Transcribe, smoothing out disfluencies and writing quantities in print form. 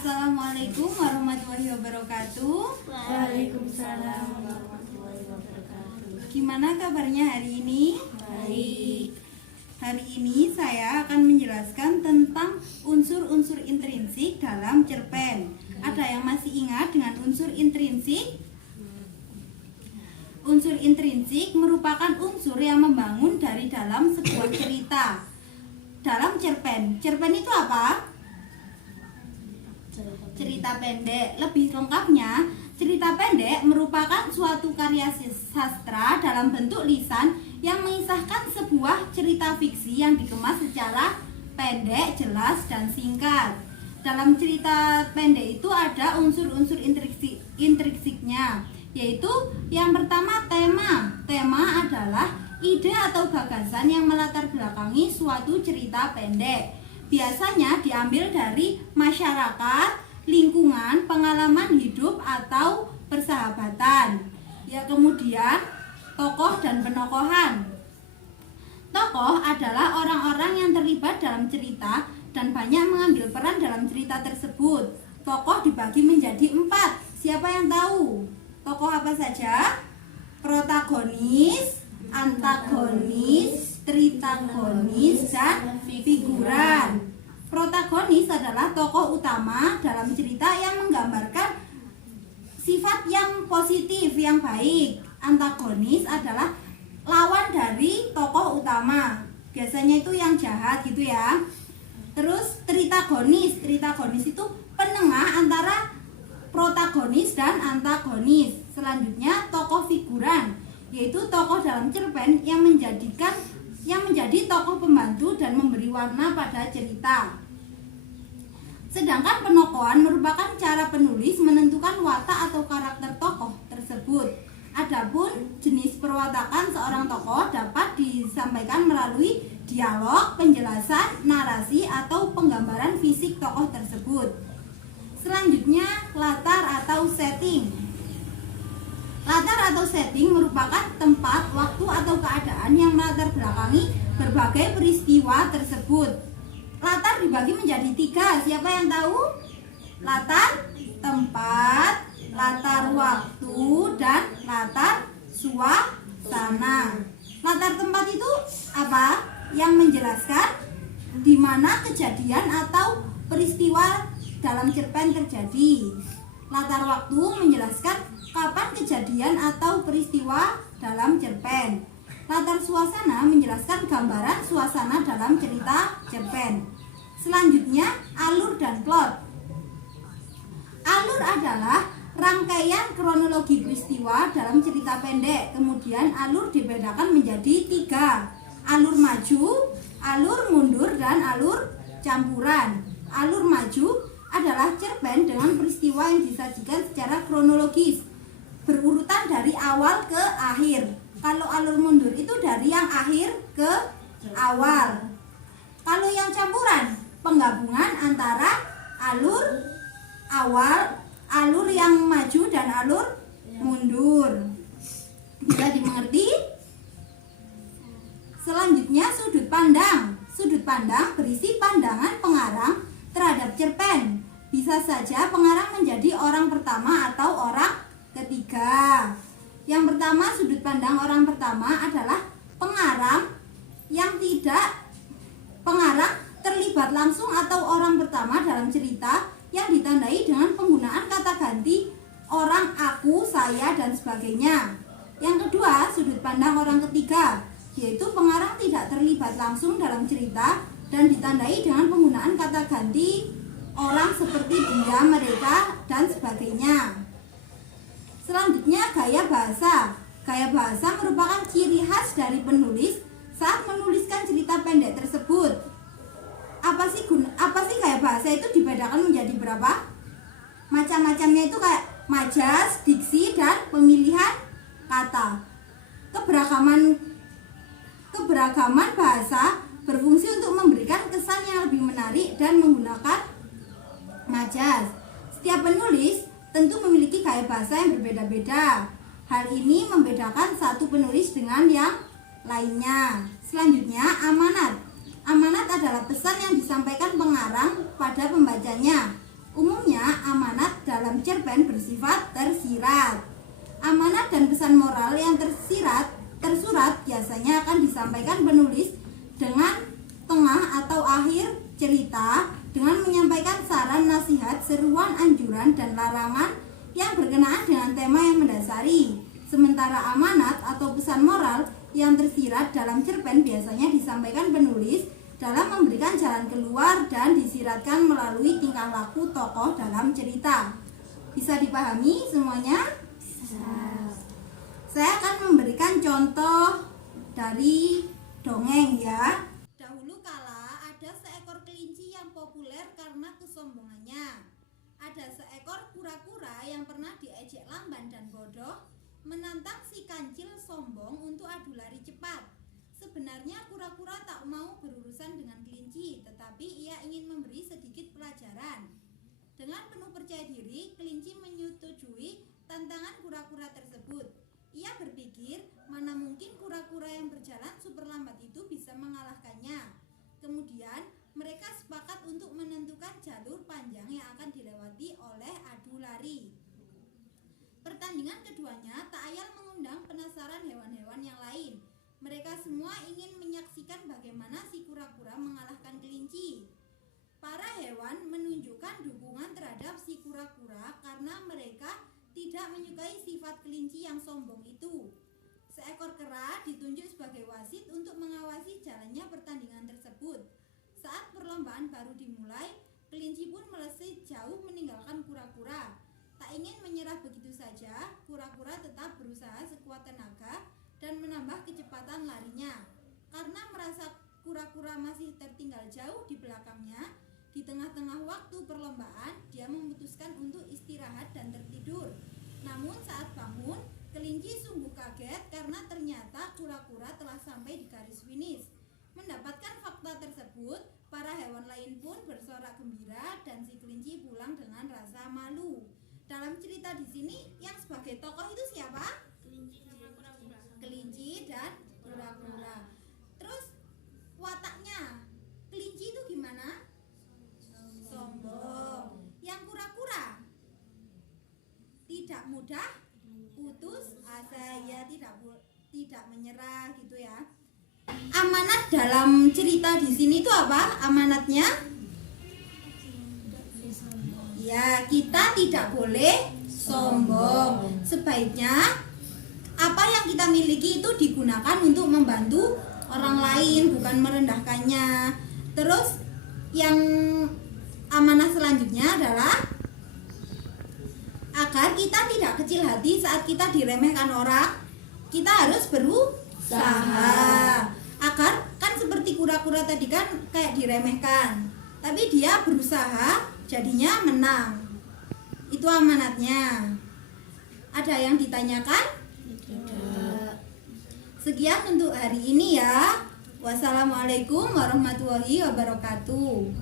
Assalamualaikum warahmatullahi wabarakatuh. Waalaikumsalam warahmatullahi wabarakatuh. Gimana kabarnya hari ini? Baik. Hari ini saya akan menjelaskan tentang unsur-unsur intrinsik dalam cerpen. Ada yang masih ingat dengan unsur intrinsik? Unsur intrinsik merupakan unsur yang membangun dari dalam sebuah cerita. Dalam cerpen itu apa? Cerita pendek. Lebih lengkapnya, cerita pendek merupakan suatu karya sastra dalam bentuk lisan yang mengisahkan sebuah cerita fiksi yang dikemas secara pendek, jelas, dan singkat. Dalam cerita pendek itu ada unsur-unsur intrinsiknya, yaitu yang pertama tema. Tema adalah ide atau gagasan yang melatar belakangi suatu cerita pendek. Biasanya diambil dari masyarakat, lingkungan, pengalaman hidup, atau persahabatan. Ya, kemudian tokoh dan penokohan. Tokoh adalah orang-orang yang terlibat dalam cerita dan banyak mengambil peran dalam cerita tersebut. Tokoh dibagi menjadi 4. Siapa yang tahu? Tokoh apa saja? Protagonis, antagonis, tritagonis, dan figuran. Protagonis adalah tokoh utama dalam cerita yang menggambarkan sifat yang positif, yang baik. Antagonis adalah lawan dari tokoh utama. Biasanya itu yang jahat gitu ya. Terus tritagonis. Tritagonis itu penengah antara protagonis dan antagonis. Selanjutnya tokoh figuran, yaitu tokoh dalam cerpen yang menjadi tokoh pembantu dan memberi warna pada cerita. Sedangkan penokohan merupakan cara penulis menentukan watak atau karakter tokoh tersebut. Adapun jenis perwatakan seorang tokoh dapat disampaikan melalui dialog, penjelasan, narasi, atau penggambaran fisik tokoh tersebut. Selanjutnya, latar atau setting. Latar atau setting merupakan tempat, waktu, atau keadaan yang melatar belakangi berbagai peristiwa tersebut. Latar dibagi menjadi 3. Siapa yang tahu? Latar tempat, latar waktu, dan latar suasana. Latar tempat itu apa? Yang menjelaskan di mana kejadian atau peristiwa dalam cerpen terjadi. Latar waktu menjelaskan kapan kejadian atau peristiwa dalam cerpen. Latar suasana menjelaskan gambaran suasana dalam cerita cerpen. Selanjutnya, alur dan plot. Alur adalah rangkaian kronologi peristiwa dalam cerita pendek. Kemudian alur dibedakan menjadi 3. Alur maju, alur mundur, dan alur campuran. Alur maju adalah cerpen dengan peristiwa yang disajikan secara kronologis, berurutan dari awal ke akhir. Kalau alur mundur itu dari yang akhir ke awal. Kalau yang campuran, penggabungan antara alur awal, alur yang maju, dan alur mundur. Bisa dimengerti? Selanjutnya, sudut pandang. Sudut pandang berisi pandangan pengarang terhadap cerpen. Bisa saja pengarang menjadi orang pertama atau orang ketiga. Yang pertama, sudut pandang orang pertama adalah pengarang terlibat langsung atau orang pertama dalam cerita yang ditandai dengan penggunaan kata ganti orang, aku, saya, dan sebagainya. Yang kedua, sudut pandang orang ketiga, yaitu pengarang tidak terlibat langsung dalam cerita dan ditandai dengan penggunaan kata ganti orang seperti dia, mereka, dan sebagainya. Selanjutnya, gaya bahasa. Gaya bahasa merupakan ciri khas dari penulis saat menuliskan cerita pendek tersebut. Apa sih gaya bahasa itu dibedakan menjadi berapa? Macam-macamnya itu kayak majas, diksi, dan pemilihan kata. Keberagaman bahasa berfungsi untuk memberikan kesan yang lebih menarik dan menggunakan majas. Setiap penulis tentu memiliki gaya bahasa yang berbeda-beda. Hal ini membedakan satu penulis dengan yang lainnya. Selanjutnya, amanat. Amanat adalah pesan yang disampaikan pengarang pada pembacanya. Umumnya amanat dalam cerpen bersifat tersirat. Amanat dan pesan moral yang tersurat biasanya akan disampaikan penulis dengan tengah atau akhir cerita dengan menyampaikan saran, nasihat, seruan, anjuran, dan larangan yang berkenaan dengan tema yang mendasari. Sementara amanat atau pesan moral yang tersirat dalam cerpen biasanya disampaikan penulis dalam memberikan jalan keluar dan disiratkan melalui tingkah laku tokoh dalam cerita. Bisa dipahami semuanya? Saya akan memberikan contoh dari dongeng ya. Dahulu kala ada seekor kelinci yang populer karena kesombongannya. Ada seekor kura-kura yang pernah diejek lamban dan bodoh menantang si kancil sombong untuk adu lari cepat. Sebenarnya kura-kura tak mau berurusan dengan kelinci, tetapi ia ingin memberi sedikit pelajaran. Dengan penuh percaya diri, kelinci menyetujui tantangan kura-kura tersebut. Ia berpikir, mana mungkin kura-kura yang berjalan super lambat itu bisa mengalahkannya. Kemudian, mereka sepakat untuk menentukan jalur panjang yang akan dilewati oleh adu lari. Pertandingan keduanya tak ayal mengundang penasaran hewan-hewan yang lain. Mereka semua ingin menyaksikan bagaimana si kura-kura mengalahkan kelinci. Para hewan menunjukkan dukungan terhadap si kura-kura karena mereka tidak menyukai sifat kelinci yang sombong itu. Seekor kera ditunjuk sebagai wasit untuk mengawasi jalannya pertandingan tersebut. Saat perlombaan baru dimulai, kelinci pun melesat jauh meninggalkan kura-kura. Tak ingin menyerah begitu saja, kura-kura tetap berusaha sekuat tenaga dan menambah kecepatan larinya. Karena merasa kura-kura masih tertinggal jauh di belakangnya, di tengah-tengah waktu perlombaan, dia memutuskan untuk istirahat dan tertidur. Namun saat bangun, kelinci sungguh kaget karena ternyata kura-kura telah sampai di garis finish. Mendapatkan fakta tersebut, para hewan lain pun bersorak gembira dan si kelinci pulang dengan rasa malu. Dalam cerita di sini yang sebagai tokoh itu siapa? Kelinci dan kura-kura. Terus wataknya kelinci itu gimana? Sombong. Yang kura-kura tidak mudah putus asa, ya tidak menyerah gitu ya. Amanat dalam cerita di sini itu apa? Amanatnya? Ya, kita tidak boleh sombong. Sebaiknya apa yang kita miliki itu digunakan untuk membantu orang lain, bukan merendahkannya. Terus yang amanah selanjutnya adalah agar kita tidak kecil hati saat kita diremehkan orang. Kita harus berusaha. Agar kan seperti kura-kura tadi kan kayak diremehkan, tapi dia berusaha, jadinya menang. Itu amanatnya. Ada yang ditanyakan? Tidak. Sekian untuk hari ini ya. Wassalamualaikum warahmatullahi wabarakatuh.